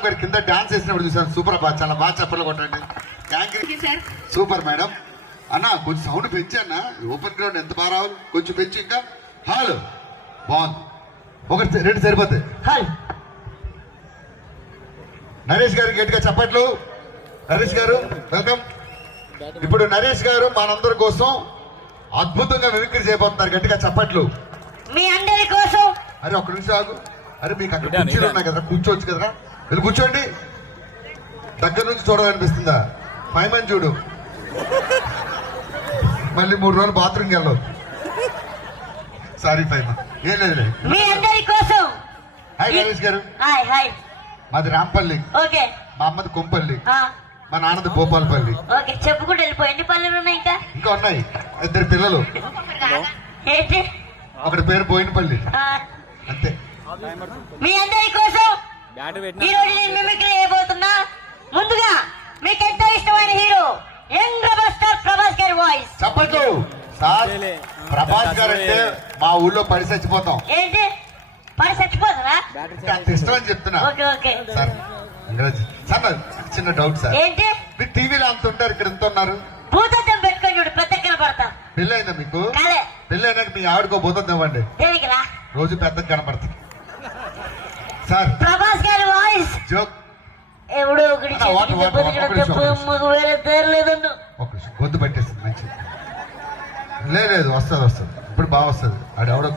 Madam గారి కింద dance వేసినప్పుడు చూసాను. సూపర్ అబ్బా, చాలా బాగా చెప్పలు కొట్టండి. Super madam. అన్న కొంచెం సౌండ్ పెంచి అన్న, ఓపెన్ గ్రౌండ్ ఎంత బాగా రావాలి, కొంచెం పెంచి. ఇంకా హాల్ బాగుంది, ఒకటి రెండు సరిపోతాయి. హాయ్ నరేష్ గారు గట్టిగా చప్పట్లు. నరేష్ గారు వెల్కమ్. ఇప్పుడు నరేష్ గారు మనందరి కోసం అద్భుతంగా మిమిక్రీ చేయబోతున్నారు. గట్టిగా చప్పట్లు మీ అందరి కోసం. అరే ఒక్క నిమిషం ఆగు. అరే మీకు అక్కడ కుర్చీలు ఉన్నాయి కదా, కూర్చోవచ్చు కదరా, వెళ్ళి కూర్చోండి. దగ్గర నుంచి చూడాలనిపిస్తుందా? 5 మంది చూడు, మళ్ళీ 3 రోజులు బాత్రూమ్కి వెళ్ళవు. సారీ 5 మంది, ఏం లేదు. మీ అందరి కోసం. హాయ్ నరేష్ గారు. Hi hi. మాది రాంపల్లి. ఓకే. మా అమ్మది కొంపల్లి. మా నాన్నది భోపాలపల్లి. ఓకే, చెప్పుకుంటూ వెళ్ళిపోయి. ఎన్ని పల్లెలు ఉన్నాయి ఇంకా? ఇంకా ఉన్నాయి, 2 పిల్లలు. ఏంటి? ఒకటి పేరు బోయినపల్లి, అంతే. మీ అందరి కోసం ఈ రోజు నేను మిమిక్రీ చేయబోతున్నా. ముందుగా మీకు ఎంతో ఇష్టమైన hero young rebel star Prabhas గారి వాయిస్. చెప్పట్లు సార్. ప్రభాస్ గారు అంటే మా ఊళ్ళో పడి చచ్చిపోతాం. ఏంటి పడి చచ్చిపోతారా? అంత ఇష్టం అని చెప్తున్నా. ఓకే ఓకే సార్ సార్ చిన్న డౌట్ సార్. ఏంటి? మీరు టీవీలో అంత ఉంటారు, ఇక్కడ ఎంత ఉన్నారు? భూతద్దం పెట్టుకొని చూడు, పెద్ద కనపడతా. పెళ్ళి అయిందా మీకు? కాలే. పెళ్ళి అయినాక మీ ఆవిడకో భూతద్దం ఇవ్వండి, దేనికిరా? రోజు పెద్దగా కనపడుతుంది. సార్ ప్రభాస్ గారి వాయిస్ జోక్. ఎవడో ఒకటి వేరే తేరలేదన్ను. గొంతు పట్టేస్తుంది మంచిది. లేదు వస్తుంది ఇప్పుడు బాగా వస్తుంది. ఆడెవడో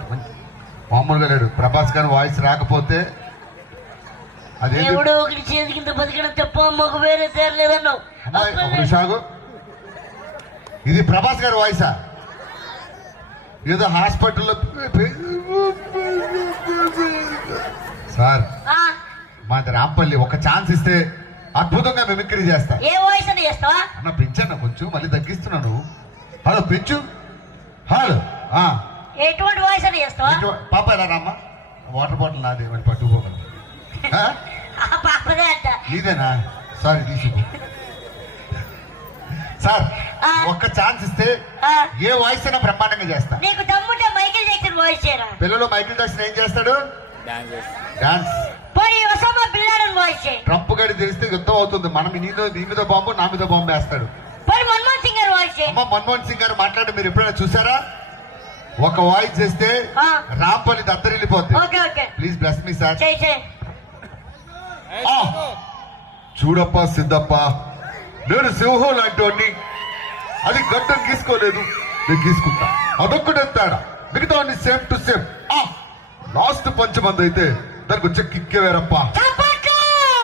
మామూలుగా లేడు. ప్రభాస్ గారి వాయిస్ రాకపోతే అదే ఎవడో ఒకటి చేతి కింద బతికడం తప్ప మాకు వేరే తేరలేదన్నావు. షాగు ఇది ప్రభాస్ గారి వాయిసా? ఏదో హాస్పిటల్లో సార్ మాది రాంపల్లి. ఒక ఛాన్స్ ఇస్తే అద్భుతంగా మిమిక్రీ చేస్తా. ఏ వాయిస్ అని చేస్తావా? అన్న పెంచన్నా కొంచెం, మళ్ళీ తగ్గిస్తున్నాను. హలో పెంచు. హలో ఎటువంటి వాయిస్ అని చేస్తావా? పాప ఎలా రామ్మా, వాటర్ బాటిల్ నాది, మరి పట్టుకోగలను. పాపదే అంట. నీదేనా? సారీ తీసుకో సార్. ఒక్క ఛాన్స్ ఇస్తే ఏ వాయిస్ అయినా బ్రహ్మాండంగా చేస్తా. నీకు దమ్ముంటే మైకేల్ జాక్సన్ వాయిస్ చేయరా? పిల్లలు మైకేల్ జాక్సన్ ఏం చేస్తాడు? డాన్స్. పోనీ ఒసామా బిన్ లాడెన్ వాయిస్ చేయి. ట్రంప్ గడి తెలిస్తే యుద్ధం అవుతుంది. మనం నీ మీద బాంబు, నా మీద బాంబు వేస్తాడు. పోనీ మన్మోహన్ సింగ్ గారి వాయిస్ చేయి. అమ్మ మన్మోహన్ సింగ్ గారు మాట్లాడి మీరు ఎప్పుడైనా చూసారా? ఒక వాయిస్ చేస్తే రాంపల్లి దద్దరిల్లిపోతుంది. Okay okay please bless me sir. చేయి చేయి. చూడప్ప సిద్ధప్ప, నేను సింహం లాంటి అది గడ్డం గీసుకోలేదు, నేను గీసుకుంటా. అదొక్కటే తేడా, మిగతా సేమ్ టు సేమ్. లాస్ట్ పంచమంది అయితే దానికి వచ్చే కిక్కే వేరప్ప.